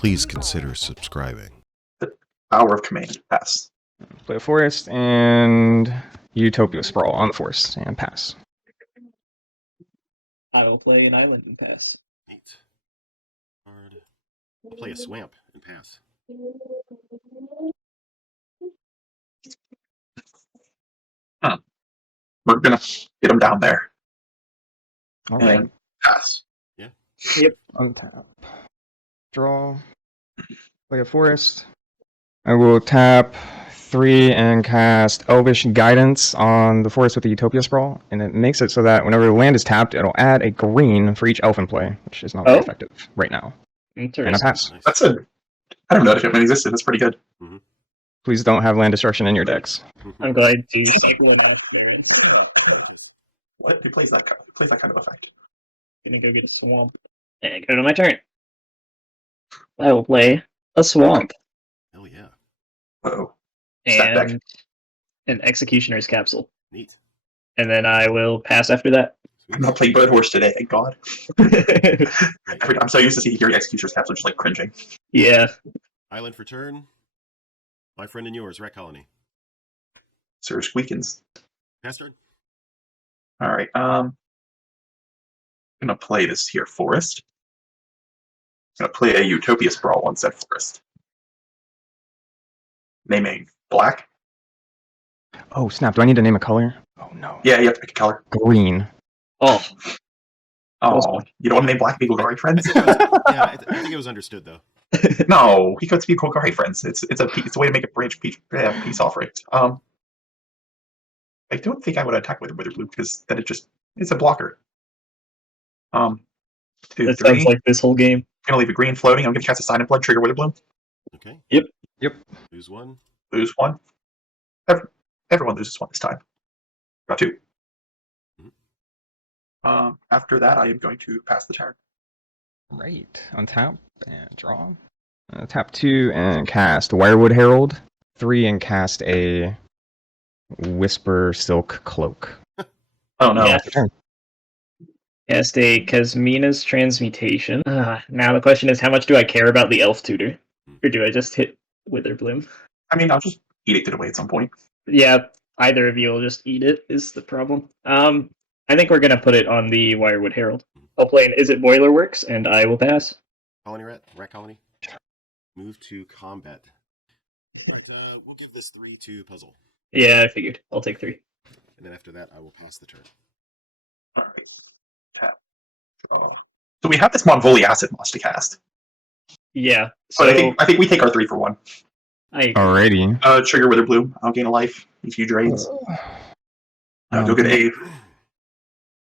please consider subscribing. The power of command. Pass. Play a forest and Utopia Sprawl on the forest and pass. I will play an island and pass. 8. Card. I'll play a swamp and pass. We're gonna get him down there. All right. And pass. Yeah. Yep. Untap. Draw. Play a forest. I will tap 3 and cast Elvish Guidance on the forest with the Utopia Sprawl, and it makes it so that whenever the land is tapped, it'll add a green for each elf in play, which is not very effective right now. And I Interesting. pass. Nice. That's a. I don't know if it existed. That's pretty good. Please don't have land destruction in your decks. I'm glad to cycle enough clearance. What? Who plays that? Who plays that kind of effect? Gonna go get a swamp. And go to my turn. I will play a swamp Hell yeah. Uh-oh. Step back. and an executioner's capsule. Neat. And then I will pass after that. I'm not playing Blood Horse today. Thank God. I'm so used to hearing Executioner's Capsule just like cringing. Yeah. Island for turn. My friend and yours, Wreck Colony. Sir Squeakins. Pass turn. All right. I'm gonna play this here forest. I'm gonna play a Utopia Sprawl on said forest. Naming black. Oh, snap. Do I need to name a color? Oh, no. Yeah, you have to pick a color. Green. Oh, Oh, you don't want to name black people Golgari friends? Yeah, I think it was understood though. No, he could be Golgari friends. It's a way to make a branch peace offering. I don't think I would attack with Witherblue because then it's a blocker. 2, that 3. sounds like this whole game. I'm gonna leave a green floating. I'm gonna cast a Sign of Blood, trigger Witherbloom. Okay. Yep. Lose 1. Lose 1. Everyone loses 1 this time. Got 2. After that, I am going to pass the turn. Right. Untap and draw. Tap 2 and cast Wirewood Herald. 3 and cast a Whisper Silk Cloak. Oh no! Yeah. Turn. Cast a Kasmina's Transmutation. Now the question is, how much do I care about the Elf Tutor? Or do I just hit Witherbloom? I mean, I'll just edict it away at some point. Yeah, either of you will just eat it, is the problem. I think we're going to put it on the Wirewood Herald. I'll play an Is It Boiler Works, and I will pass. Colony Rat. Wreck Colony. Move to combat. Right. We'll give this 3 to puzzle. Yeah, I figured. I'll take 3. And then after that, I will pass the turn. All right. Tap. Draw. So we have this Monvoli Acid Moss to cast. Yeah, But so I think we take our 3 for 1. I Alrighty. Trigger Witherbloom. I'll gain a life. Make few drains. Go get Ave.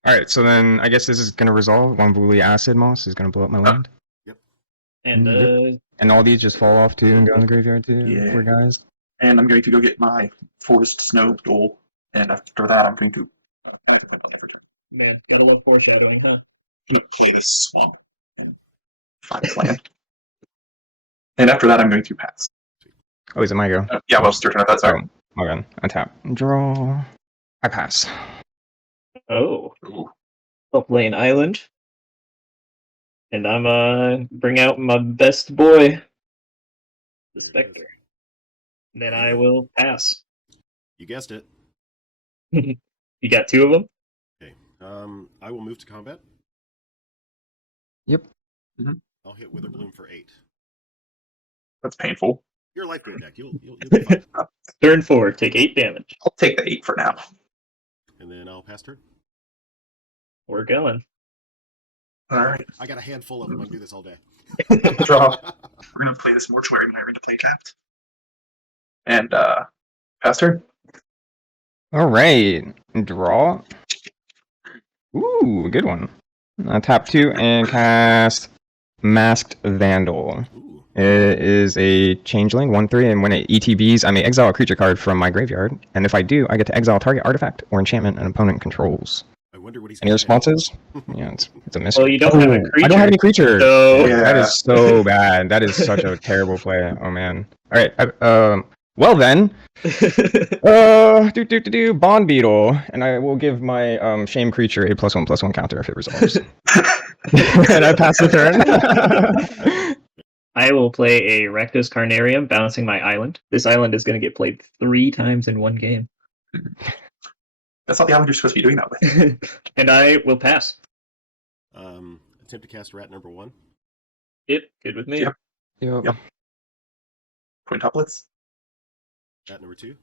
Alright, so then I guess this is going to resolve. Wonvuli Acid Moss is going to blow up my land. and And all these just fall off too and go in the graveyard too. Yeah. Poor guys. And I'm going to go get my Forest Snow Duel. And after that, I'm going to man, gotta love foreshadowing, huh? play this swamp and find this land. And after that, I'm going to pass. Oh, is it my go? Yeah, well, it's your turn. That's sorry. Oh, okay. Untap. Draw. I pass. Oh, Ooh. I'll play an island, and I'm bring out my best boy, the Specter. Then I will pass. You guessed it. You got 2 of them? Okay. I will move to combat. Yep. I'll hit Witherbloom for 8. That's painful. Your life gain deck. You'll be fine. Turn 4, take 8 damage. I'll take the 8 for now. And then I'll pass turn. We're going. All right. I got a handful of them. I can do this all day. Draw. We're going to play this Mortuary when I ready to play tapped. And pass turn. Alright. Draw. Ooh, good one. Tap 2 and cast Masked Vandal. Ooh. It is a changeling, 1/3, and when it ETBs, I may exile a creature card from my graveyard. And if I do, I get to exile a target artifact or enchantment an opponent controls. I wonder what he's Any gonna responses? Yeah, it's a mystery. Well, you don't have a creature. I don't have any creature. So, Yeah. That is so bad. That is such a terrible play. Oh man. All right. Well then. Bond Beetle, and I will give my shame creature a +1/+1 counter if it resolves. And I pass the turn. I will play a Rectus Carnarium, balancing my island. This island is going to get played 3 times in one game. That's not the island you're supposed to be doing that with. And I will pass. Attempt to cast rat number 1. Yep, good with me. Yep. Yep. Quintuplets? Rat number 2.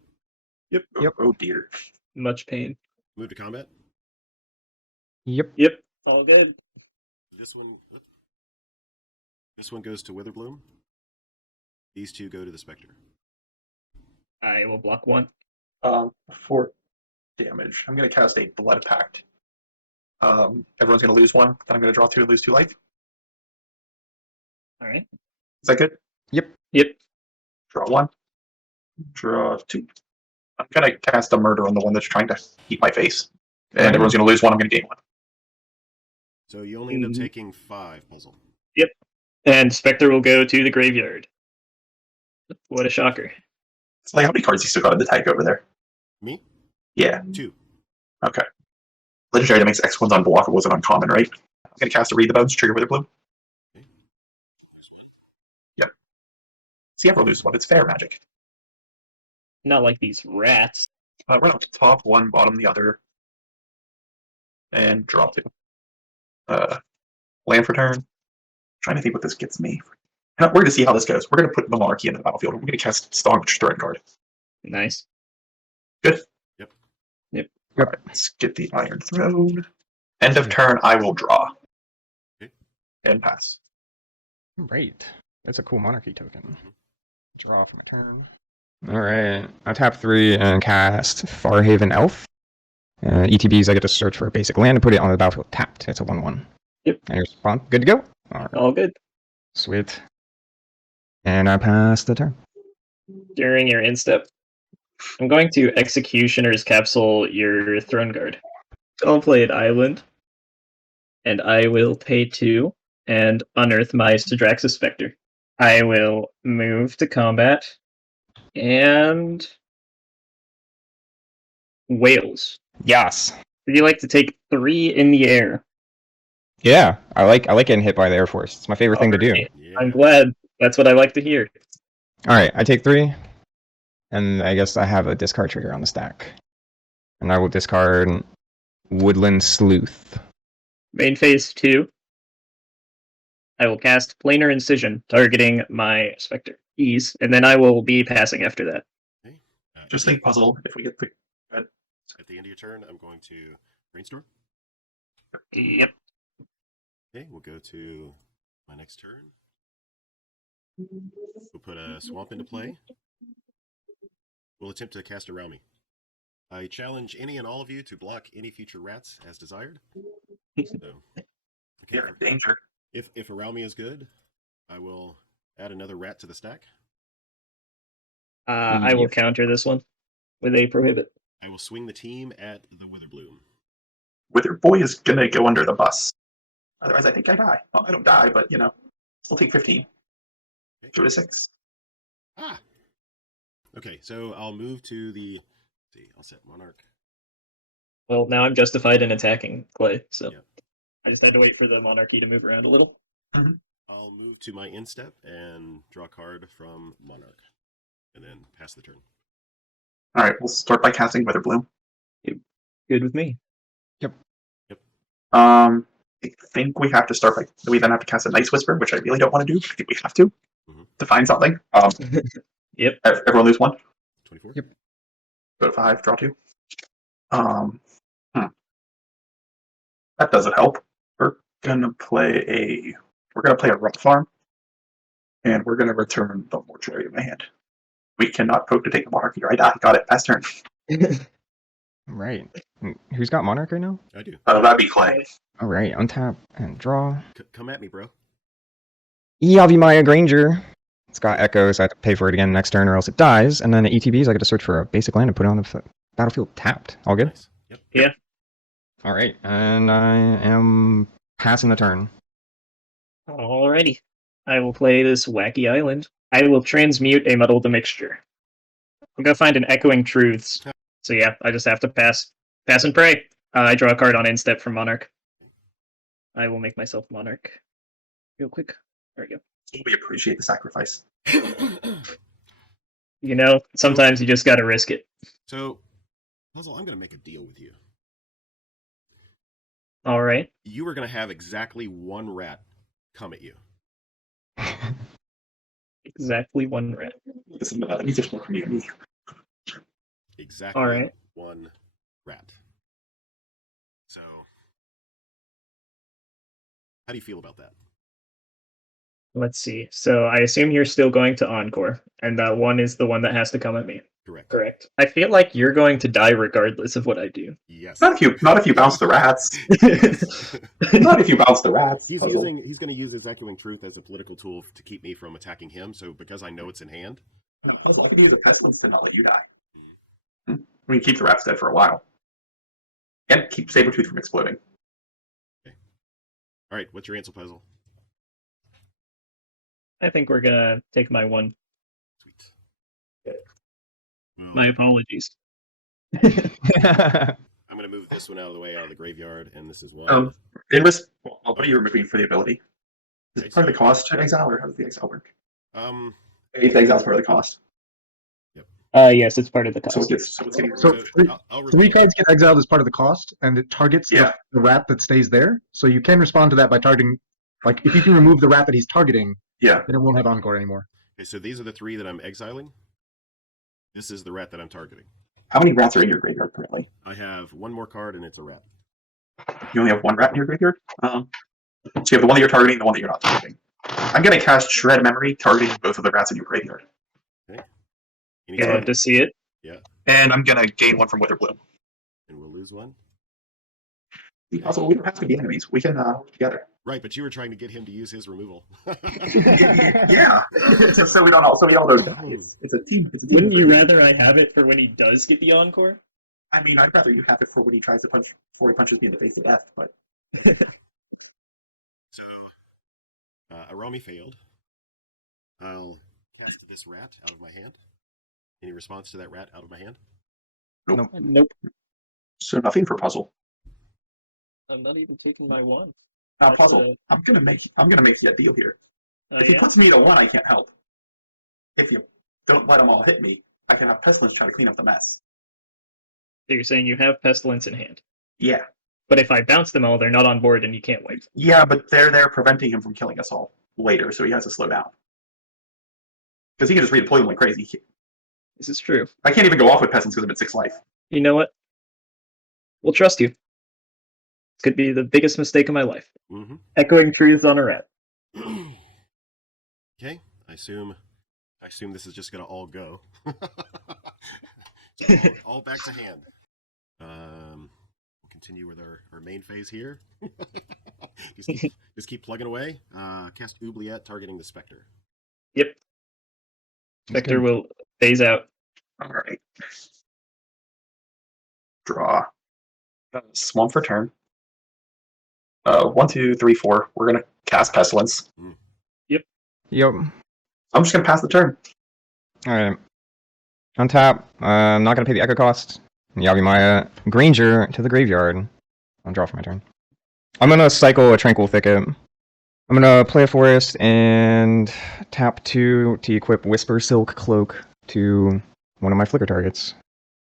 Yep. Yep. Oh dear. Much pain. Move to combat. Yep. Yep, all good. This one goes to Witherbloom. These 2 go to the Specter. I will block 1. 4 damage. I'm going to cast a Blood Pact. Everyone's going to lose 1. Then I'm going to draw 2 and lose 2 life. All right. Is that good? Yep. Yep. Draw 1. Draw 2. I'm going to cast a Murder on the one that's trying to eat my face. And everyone's going to lose 1. I'm going to gain 1. So you only end up taking 5, Puzzle. Yep. And Specter will go to the graveyard. What a shocker. It's like, how many cards you still got in the tag over there? Me? Yeah. 2. Okay. Legendary that makes X1s unblockable is an uncommon, right? I'm going to cast a Read the Bones, trigger Witherbloom. Okay. Yep. See, everyone loses 1. It's fair magic. Not like these rats. Run up top 1, bottom the other. And draw 2. Land for turn. Trying to think what this gets me. We're going to see how this goes. We're going to put the Monarchy into the battlefield. We're going to cast Staunch Threat Guard. Nice. Good? Yep. Yep. All right, let's get the Iron Throne. End of turn, I will draw. Okay. And pass. Right. That's a cool monarchy token. Draw for my turn. Alright. I tap 3 and cast Farhaven Elf. ETBs, I get to search for a basic land and put it on the battlefield tapped. It's a 1/1. Yep. And your spawn. Good to go? Alright. All good. Sweet. And I pass the turn. During your instep, I'm going to Executioner's Capsule your Throne Guard. I'll play an island, and I will pay 2 and unearth my Sedraxis Specter. I will move to combat, and Whales. Yes. Would you like to take 3 in the air? Yeah. I like getting hit by the Air Force. It's my favorite thing to do. Alright, Yeah. I'm glad. That's what I like to hear. Alright, I take 3. And I guess I have a discard trigger on the stack. And I will discard Woodland Sleuth. Main phase 2. I will cast Planar Incision, targeting my Specter. Ease, and then I will be passing after that. Okay. Just think puzzle if we get the. At the end of your turn, I'm going to brainstorm. Yep. Okay, we'll go to my next turn. We'll put a swamp into play. We'll attempt to cast Araumi. I challenge any and all of you to block any future rats as desired. So, okay. You're in danger. If Araumi is good, I will add another rat to the stack. I will counter this one with a prohibit. I will swing the team at the Witherbloom. Wither Boy is going to go under the bus. Otherwise, I think I die. Well, I don't die, but, still take 15. Okay. Go to 6. Ah! Okay, so I'll move to the... Let's see, I'll set Monarch. Well, now I'm justified in attacking Clay, so Yeah. I just had to wait for the Monarchy to move around a little. I'll move to my instep and draw a card from Monarch. And then pass the turn. All right, we'll start by casting Witherbloom. Good with me. I think we have to start by. We then have to cast a Nice Whisper, which I really don't want to do. But I think we have to find something. Yep. Everyone lose 1. 24? Yep. Go to 5. Draw 2. That doesn't help. We're gonna play a Rock Farm, and we're gonna return the Mortuary to my hand. We cannot poke to take the Monarchy. Right? Got it. Pass turn. Right. Who's got Monarch right now? I do. That'd be Clay. Alright, untap and draw. Come at me, bro. Yavimaya Granger. It's got echoes. I have to pay for it again next turn or else it dies. And then the ETBs, I get to search for a basic land and put it on the battlefield tapped. All good? Nice. Yep. Yeah. Alright, and I am passing the turn. Alrighty. I will play this wacky island. I will transmute a Muddle the Mixture. I'm gonna find an Echoing Truths. So yeah, I just have to pass and pray. I draw a card on instep from Monarch. I will make myself Monarch real quick. There we go. We appreciate the sacrifice. You know, sometimes you just gotta risk it. So, Puzzle, I'm going to make a deal with you. All right. You are going to have exactly one rat come at you. Exactly one rat. Listen, these are small community. Exactly All right. one rat. So, how do you feel about that? Let's see. So I assume you're still going to Encore, and that one is the one that has to come at me. Correct. Correct. I feel like you're going to die regardless of what I do. Yes. Not if you bounce the rats. Yes. Not if you bounce the rats. He's Puzzle. going to use his Echoing Truth as a political tool to keep me from attacking him. So because I know it's in hand, No, Puzzle, I could use the pestilence to not let you die. We can keep the rats dead for a while. And keep Sabertooth from exploding. all right. What's your answer, Puzzle? I think we're gonna take my one. Sweet. Well, My apologies. I'm going to move this one out of the way, out of the graveyard, and this as well. What are you removing for the ability? Is it part of the cost to exile, or how does the exile work? If exile is part of the cost. Yes, it's part of the So cost. it's getting So I'll three remove cards get exiled as part of the cost, and it targets Yeah. the rat that stays there. So you can respond to that by targeting, like if you can remove the rat that he's targeting, Yeah. then it won't have Encore anymore. Okay, so these are the three that I'm exiling. This is the rat that I'm targeting. How many rats are in your graveyard currently? I have one more card, and it's a rat. You only have one rat in your graveyard? So you have the one that you're targeting, the one that you're not targeting. I'm going to cast Shred Memory, targeting both of the rats in your graveyard. Anytime, Glad to see it. And I'm going to gain one from Witherbloom. and we'll lose one. Also, we don't have to be enemies. We can work together. Right, but you were trying to get him to use his removal. Yeah. so we all don't die. It's a team. It's a team. Wouldn't you rather I have it for when he does get the Encore? I mean, I'd rather you have it for when he tries to punch, before he punches me in the face of death. But So, Araumi failed. I'll cast this rat out of my hand. Any response to that rat out of my hand? Nope. so nothing for Puzzle. I'm not even taking my one. Now, That's Puzzle. I'm gonna make you a deal here. If he Yeah. puts me to one, I can't help. If you don't let them all hit me, I can have Pestilence try to clean up the mess. So you're saying you have Pestilence in hand. Yeah. But if I bounce them all, they're not on board and you can't wipe them. Yeah, but they're there preventing him from killing us all later, so he has to slow down. Because he can just redeploy them like crazy. This is true. I can't even go off with Pestilence because I'm at 6 life. You know what? We'll trust you. This could be the biggest mistake of my life. Mm-hmm. Echoing truths on a rat. Okay, I assume this is just gonna all go. So all back to hand. We'll continue with our main phase here. just keep plugging away. Cast Oubliette targeting the Specter. Yep. Specter will phase out. Alright. Draw. Swamp for turn. 1, 2, 3, 4. We're gonna cast Pestilence. Yep. I'm just gonna pass the turn. Alright. Untap. I'm not going to pay the echo cost. Yavimaya Granger to the graveyard. I'll draw for my turn. I'm going to cycle a Tranquil Thicket. I'm going to play a Forest and tap 2 to equip Whisper Silk Cloak to one of my flicker targets.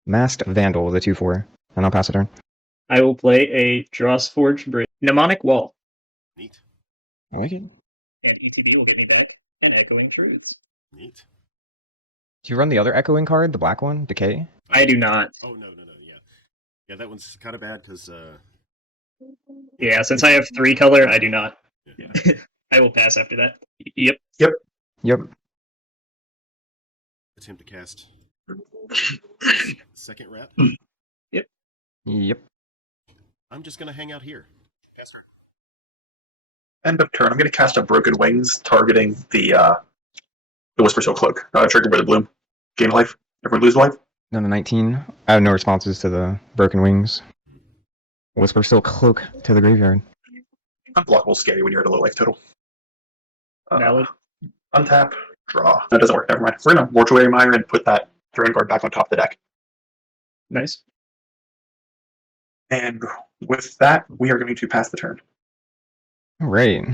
Masked Vandal, the 2/4. And I'll pass a turn. I will play a Drossforge Bridge. Mnemonic Wall. Neat. I like it. And ETB will get me back an Echoing Truths. Neat. Do you run the other echoing card, the black one, Decay? I do not. Oh no, yeah, that one's kind of bad because Yeah, since I have 3 color, I do not. Yeah. I will pass after that. Yep. Yep. attempt to cast second rat. Yep. I'm just gonna hang out here. Pass turn. End of turn. I'm gonna cast a Broken Wings, targeting the Whisper Silk Cloak. Triggered by the bloom. Gain life. Everyone lose life. Down to 19. I have no responses to the Broken Wings. Whisper Silk Cloak to the graveyard. Unblockable scary when you're at a low life total. Valid. Untap. Draw. That doesn't work. Never mind. We're gonna Mortuary Mire and put that Throne Guard back on top of the deck. Nice. And with that, we are going to pass the turn. Alright.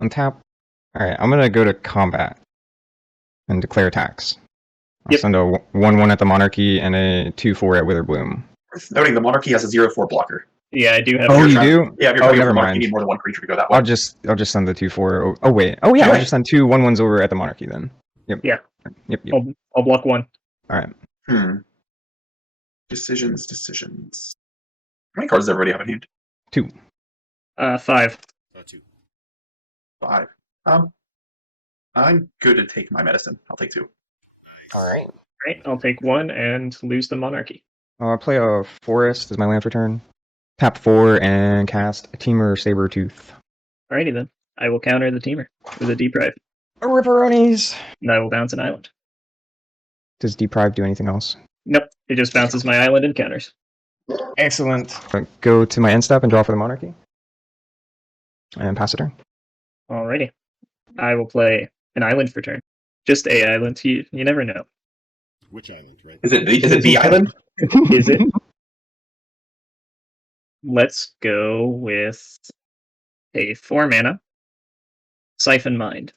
Untap. All right, I'm gonna go to combat and declare attacks. I'll Yep. send a 1/1 at the Monarchy and a 2/4 at Witherbloom. Worth noting the Monarchy has a 0/4 blocker. Yeah, I do have. Oh, You're you trying- do? Yeah, if you're Oh, trying to go for never the Monarchy, you mind. need more than one creature to go that way. I'll just send the 2/4. Oh wait. Oh yeah, I'll Okay. just send 2 1/1s over at the Monarchy then. Yep. Yeah. Yep. I'll block one. All right. Decisions. How many cards does everybody have in hand? 2. 5. 2. 5. I'm good to take my medicine. I'll take 2. All right. Right, I'll take 1 and lose the Monarchy. I'll play a Forest as my land return. Tap 4 and cast Temur Sabertooth. Alrighty then. I will counter the Temur with a Deprive. Ripperonis. And I will bounce an island. Does Deprive do anything else? Nope, it just bounces my island and counters. Excellent. Go to my end step and draw for the Monarchy. And pass a turn. Alrighty. I will play an island for turn. Just a island. You never know. Which island, right? Is it the island? Is it? Let's go with a 4 mana Siphon Mind.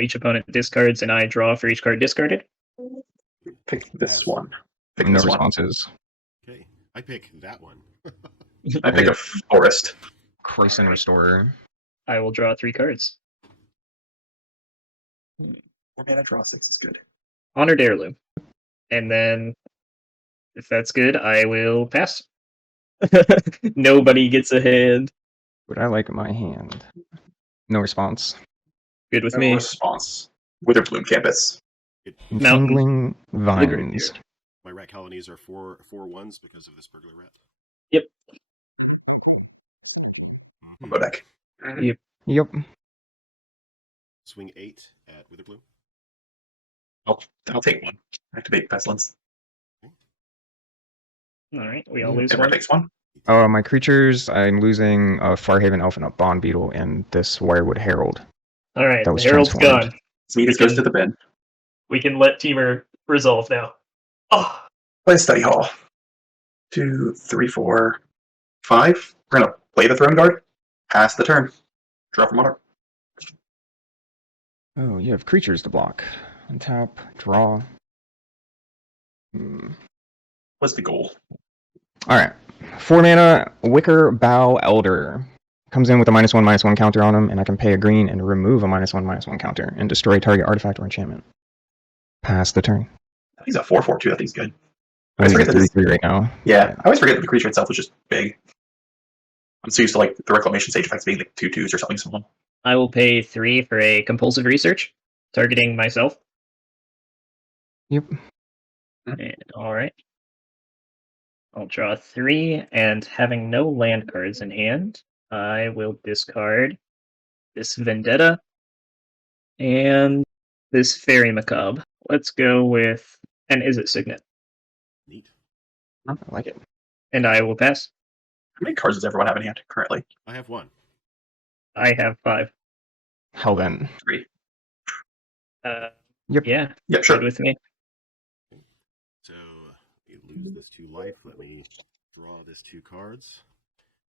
Each opponent discards and I draw for each card discarded. Pick this one. Pick No this one. responses. Okay, I pick that one. I pick a forest. Croissant Restorer. I will draw 3 cards. 4 mana draw 6 is good. Honored Heirloom. And then, if that's good, I will pass. Nobody gets a hand. Would I like my hand? No response. Good with No me. response. Witherbloom Campus. Mountain. Entangling Vines. My rat colonies are 4/1s because of this burglar rat. Yep. Mhm. Go deck. Yep. Swing 8 at Witherbloom. I'll take one. Activate Pestilence. Alright, we all lose Temur one. takes one. My creatures, I'm losing a Farhaven Elf and a Bond Beetle and this Wirewood Herald. Alright, That the was Herald's transformed. gone. Smeedus goes to the bin. We can let Temur resolve now. Oh, Play Study Hall. 2, 3, 4, 5. We're gonna play the Throne Guard. Pass the turn. Draw from Monarch. Oh, you have creatures to block. Untap, draw. What's the goal? Alright. 4 mana, Wicker Bough Elder. Comes in with a -1/-1 counter on him, and I can pay a green and remove a -1/-1 counter and destroy target artifact or enchantment. Pass the turn. He's a 4/4 too. I think he's good. I I always think forget it's that 3/3 right now. Yeah, I always forget that the creature itself is just big. I'm so used to like the Reclamation Sage effects being like 2/2s or something small. I will pay 3 for a compulsive research, targeting myself. Yep. Alright. I'll draw 3, and having no land cards in hand, I will discard this Vendetta and this Fairy Macabre. Let's go with an Is It Signet, Neat. I like it. and I will pass. How many cards does everyone have in hand currently? I have 1. I have 5. Hell then. 3. Yep. Yeah, Yep, sure. good with me. So you lose this 2 life. Let me draw this 2 cards.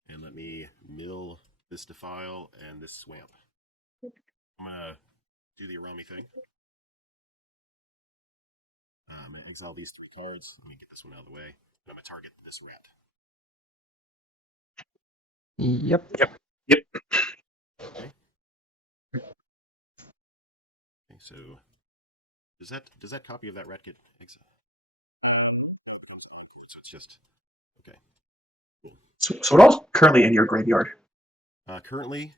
And let me mill this Defile and this Swamp. I'm going to do the Araumi thing. I'm going to exile these 3 cards. Let me get this one out of the way. And I'm going to target this rat. Yep. Okay, so does that copy of that rat get exiled? So it's just okay. Cool. So what else currently in your graveyard? Currently,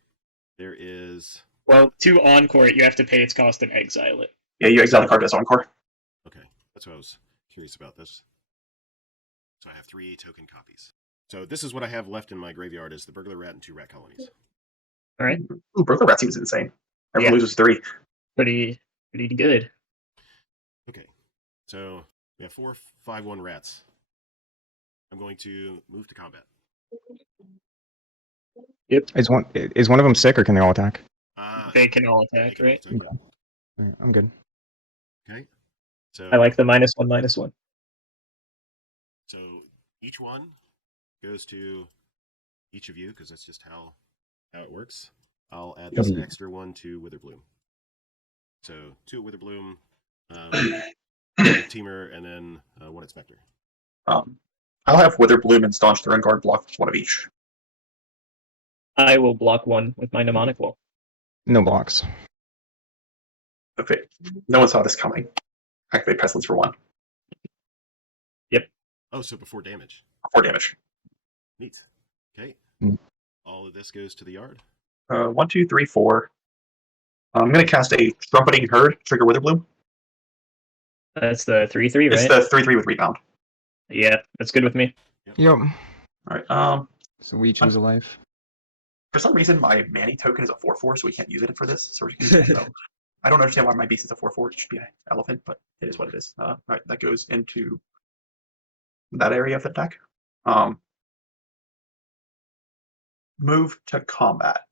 there is Well, to encore it, you have to pay its cost and exile it. Yeah, you exile the card as Encore. okay. That's what I was curious about this. So I have 3 token copies. So this is what I have left in my graveyard: is the burglar rat and 2 rat colonies. Alright, Ooh, Burglar Rat seems insane. Everyone Yeah. loses 3. pretty good. Okay, so we have 4 5/1 rats. I'm going to move to combat. Is one of them sick or can they all attack? They can all They attack, can right? all attack. Alright, I'm good. Okay, so I like the -1/-1. So each one goes to each of you because that's just how it works. I'll add this extra one to Witherbloom. So 2 at Witherbloom, Temur, and then 1 at Specter. I'll have Witherbloom and Staunch Throne Guard block 1 of each. I will block 1 with my mnemonic wall. No blocks. Okay. No one saw this coming. Activate Pestilence for 1. Oh, so before damage. 4 damage. Neat. Okay. Mm. All of this goes to the yard. 1, 2, 3, 4. I'm going to cast a Trumpeting Herd, trigger Witherbloom. That's the 3/3, It's right? the 3/3 with rebound. Yeah, that's good with me. Yep. Alright, So we choose a life. for some reason my Manny token is a 4/4, so we can't use it for this. So we're just gonna I don't understand why my beast is a 4/4. It should be an elephant, but it is what it is. Alright, that goes into that area of the deck. Move to combat.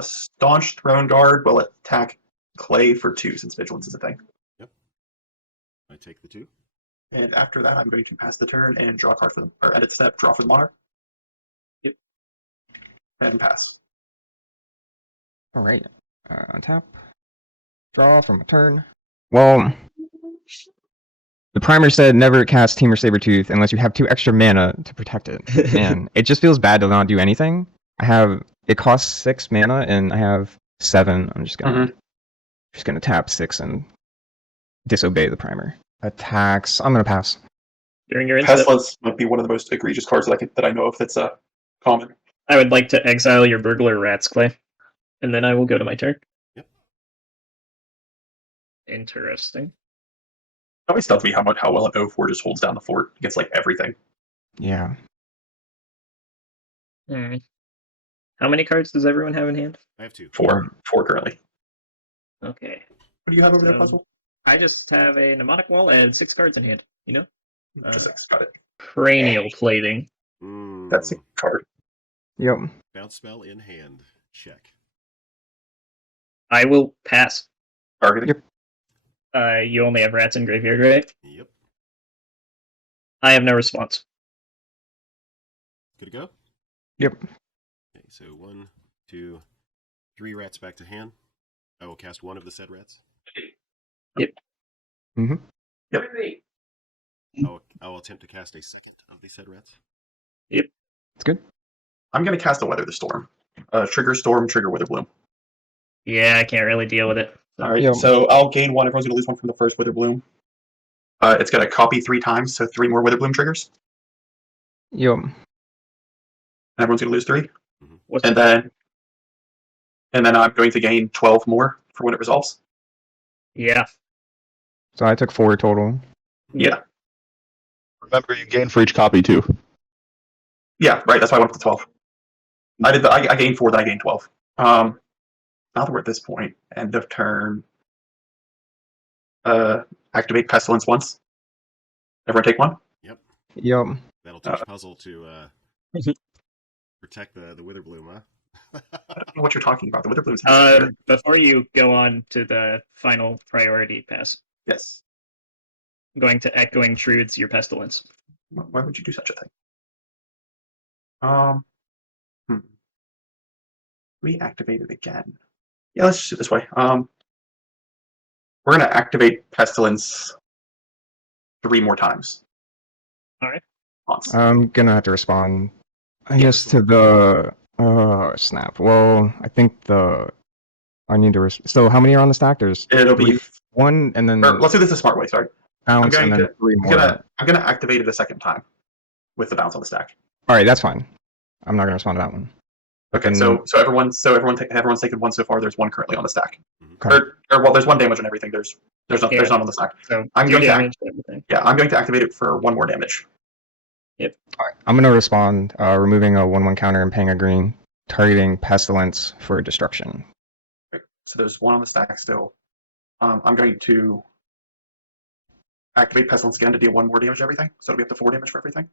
Staunch Throne Guard will attack Clay for 2 since Vigilance is a thing. I take the 2. And after that, I'm going to pass the turn and draw a card for them, or edit step, draw for the Monarch. Yep. And pass. All right. Untap. Draw from a turn. Well, the primer said never cast Temur Sabertooth unless you have 2 extra mana to protect it. And it just feels bad to not do anything. It costs 6 mana and I have 7. I'm just gonna tap 6 and disobey the primer. Attacks. I'm gonna pass. During your instep, Pestilence might be one of the most egregious cards that I know of that's common. I would like to exile your burglar rats, Clay. And then I will go to my turn. Yep. Interesting. It always stuns me how well an 0/4 just holds down the fort against like everything. Yeah. How many cards does everyone have in hand? I have 2. 4 currently. Okay. What do you have over there, So- Puzzle? I just have a mnemonic wall and 6 cards in hand. You know? Just 6. Got it. Cranial plating. That's a card. Yep. Bounce spell in hand. Check. I will pass. Targeting. Yep. You only have rats in graveyard, right? Yep. I have no response. Good to go? Yep. Okay, so 1, 2, 3 rats back to hand. I will cast 1 of the said rats. Mm-hmm. Yep. I will attempt to cast a second of the said rats. It's good. I'm going to cast a Weather the Storm. Trigger Storm, trigger Witherbloom. Yeah, I can't really deal with it. All right, Yep. so I'll gain 1. Everyone's going to lose 1 from the first Witherbloom. It's going to copy 3 times, so 3 more Witherbloom triggers. Yep. And everyone's going to lose 3. What's And then I'm going to gain 12 more for when it resolves. Yeah. So I took 4 total. Yeah. Remember, you gain for each copy too. Yeah, right. That's why I went up to 12. I gained 4, then I gained 12. Now that we're at this point, end of turn. Activate Pestilence once. Everyone take 1. Yep. That'll teach Puzzle to protect the Witherbloom, huh? I don't know what you're talking about. The Witherbloom's Before you go on to the final priority pass, yes. I'm going to Echoing Truths your Pestilence. Why would you do such a thing? Reactivate it again. Yeah, let's just do it this way. We're gonna activate Pestilence 3 more times. All right. Once. I'm gonna have to respond, I guess, to the snap. Well, I think I need to. So how many are on the stack? There's It'll be 1, and then or let's do this a smart way. Sorry, bounce, and then going 3 more. I'm gonna activate it a second time with the bounce on the stack. All right, that's fine. I'm not gonna respond to that one. Okay, And- so everyone's taken 1 so far. There's 1 currently on the stack. Okay. Or well, there's 1 damage on everything. There's none on the stack. So I'm 2 going to damage to everything. Yeah, I'm going to activate it for 1 more damage. All right, I'm gonna respond, removing a 1/1 counter and paying a green, targeting Pestilence for destruction. So there's 1 on the stack still. I'm going to activate Pestilence again to deal 1 more damage to everything. So it'll be up to 4 damage for everything.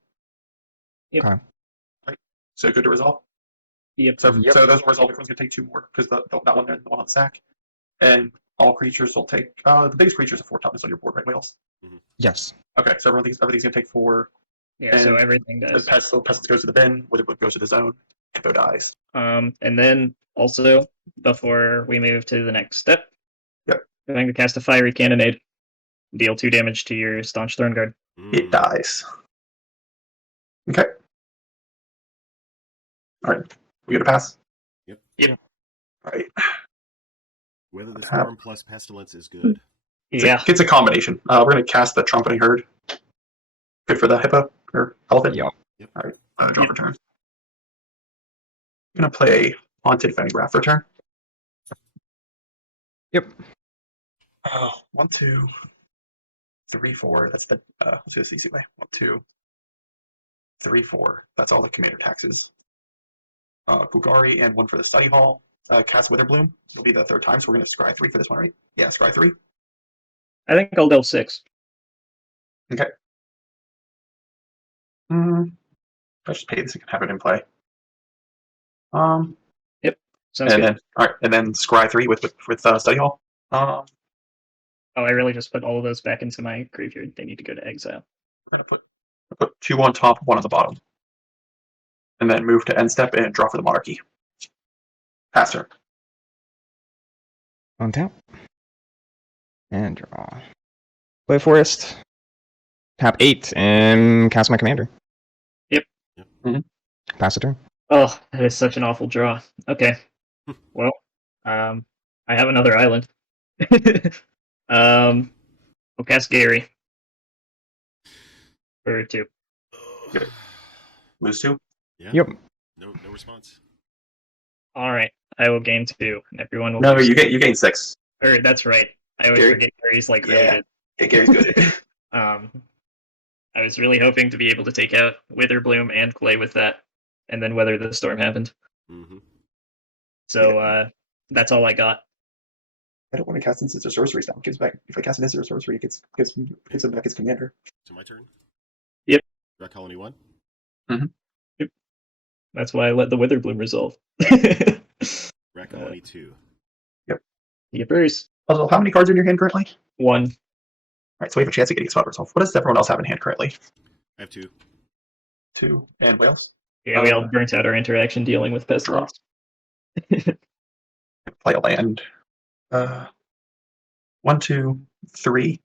Yep. Okay. Right. So good to resolve. Yep. So Yep. so those will resolve. Everyone's going to take 2 more because that one there, the 1 on the stack, and all creatures will take. The biggest creature is a 4 toughness on your board, right, Wales? Yes. Okay, so everything's going to take 4. Yeah, so And everything The does. Pestilence goes to the bin. Witherbloom goes to the zone. Hippo dies. And then also, before we move to the next step, Yep. I'm going to cast a fiery cannonade. Deal 2 damage to your staunch thorn guard. It dies. Okay. All right. We gonna pass? Yep. All right. Whether the storm plus pestilence is good. Yeah. It's a combination. We're gonna cast the trumpeting herd. Good for the hippo or elephant. Yep. All right. Draw for turn. I'm gonna play haunted phonograph for turn. Yep. 1, 2, 3, 4. That's the let's do this the easy way. 1, 2, 3, 4. That's all the commander taxes. Gugari and 1 for the study hall. Cast Witherbloom. It'll be the 3rd time, so we're gonna scry 3 for this one, right? Yeah, scry 3. I think I'll delve 6. Okay. I just pay this and have it in play. Sounds and good. then all right, and then scry 3 with study hall. Oh, I really just put all of those back into my graveyard. They need to go to exile. I'm gonna put 2 on top, 1 on the bottom, and then move to end step and draw for the monarchy. Pass turn. Untap. And draw. Play forest. Tap 8 and cast my commander. Yep. Pass the turn. Oh, that is such an awful draw. Okay. Well, I have another island. I'll cast Gary for 2. Lose 2. Yeah. Yep. No response. All right, I will gain 2. Everyone will. No, lose. you gain 6. Or that's right. I always Gary- forget Gary's like Yeah. rated. Yeah, Gary's good. I was really hoping to be able to take out Witherbloom and play with that, and then Weather the Storm happened. Mm-hmm. So that's all I got. I don't want to cast Instant Sorcery now. Gives back if I cast an Instant Sorcery, it gives him back his commander. So my turn? Yep. Draw colony 1? That's why I let the Witherbloom resolve. Draw colony 2. Yippers. Also, how many cards are in your hand currently? 1. All right, so we have a chance of getting a spot resolve. What does everyone else have in hand currently? I have 2. 2 and Wales. Yeah, we all burnt out our interaction dealing with pestilence. Play a land. 1, 2, 3.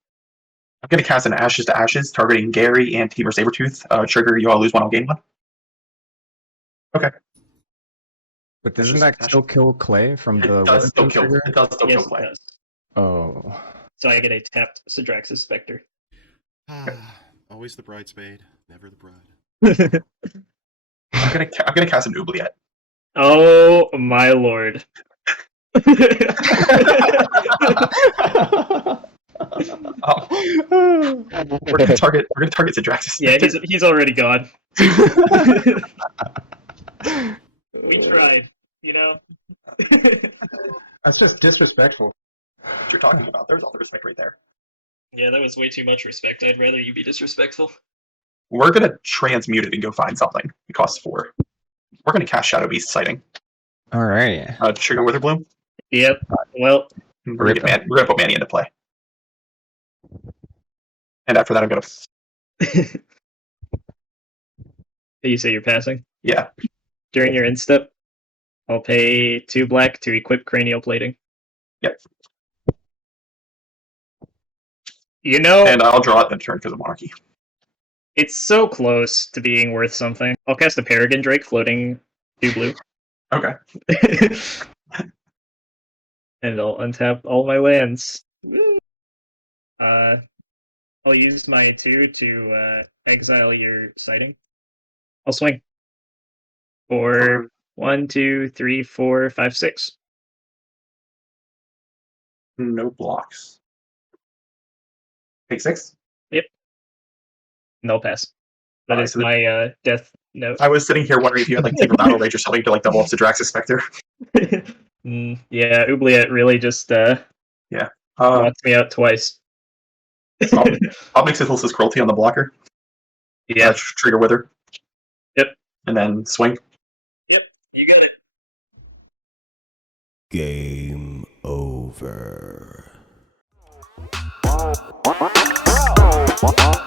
I'm going to cast an Ashes to Ashes, targeting Gary and Temur Sabertooth. Trigger, you all lose 1, I'll gain 1. Okay. But doesn't just that Ash- still kill Clay from the It does still Witherbloom kill. trigger? It does still Yes, kill it play. does. Oh. So I get a tapped Sedraxis Specter. Always the bridesmaid, never the bride. I'm gonna cast an Oubliette. Oh my lord. We're gonna target Sedraxis. Yeah, he's already gone. We tried, you know? That's just disrespectful. What you're talking about. There's all the respect right there. Yeah, that was way too much respect. I'd rather you be disrespectful. We're gonna transmute it and go find something. It costs 4. We're gonna cast Shadow Beast Sighting. All right. Trigger Witherbloom. Yep. Well, We're gonna put Manny into play. And after that, I'm gonna. you say you're passing? Yeah. During your end step, I'll pay 2 black to equip cranial plating. Yep. You know, And I'll draw it in turn because of Monarchy. it's so close to being worth something. I'll cast a Peregrine Drake floating 2 blue. Okay. And I'll untap all my lands. Woo! I'll use my 2 to exile your sighting. I'll swing. For 1, 2, 3, 4, 5, 6. No blocks. Take 6. And I'll pass. That Alright, is so my death note. I was sitting here wondering if you had like Tinker Battle Rage or something to like double up Sedraxis Specter. Yeah, Oubliette really just knocks me out twice. I'll make Syphilis Cruelty on the blocker. Yeah. Trigger Wither. Yep. And then swing. Yep, you got it. Game over. Wow.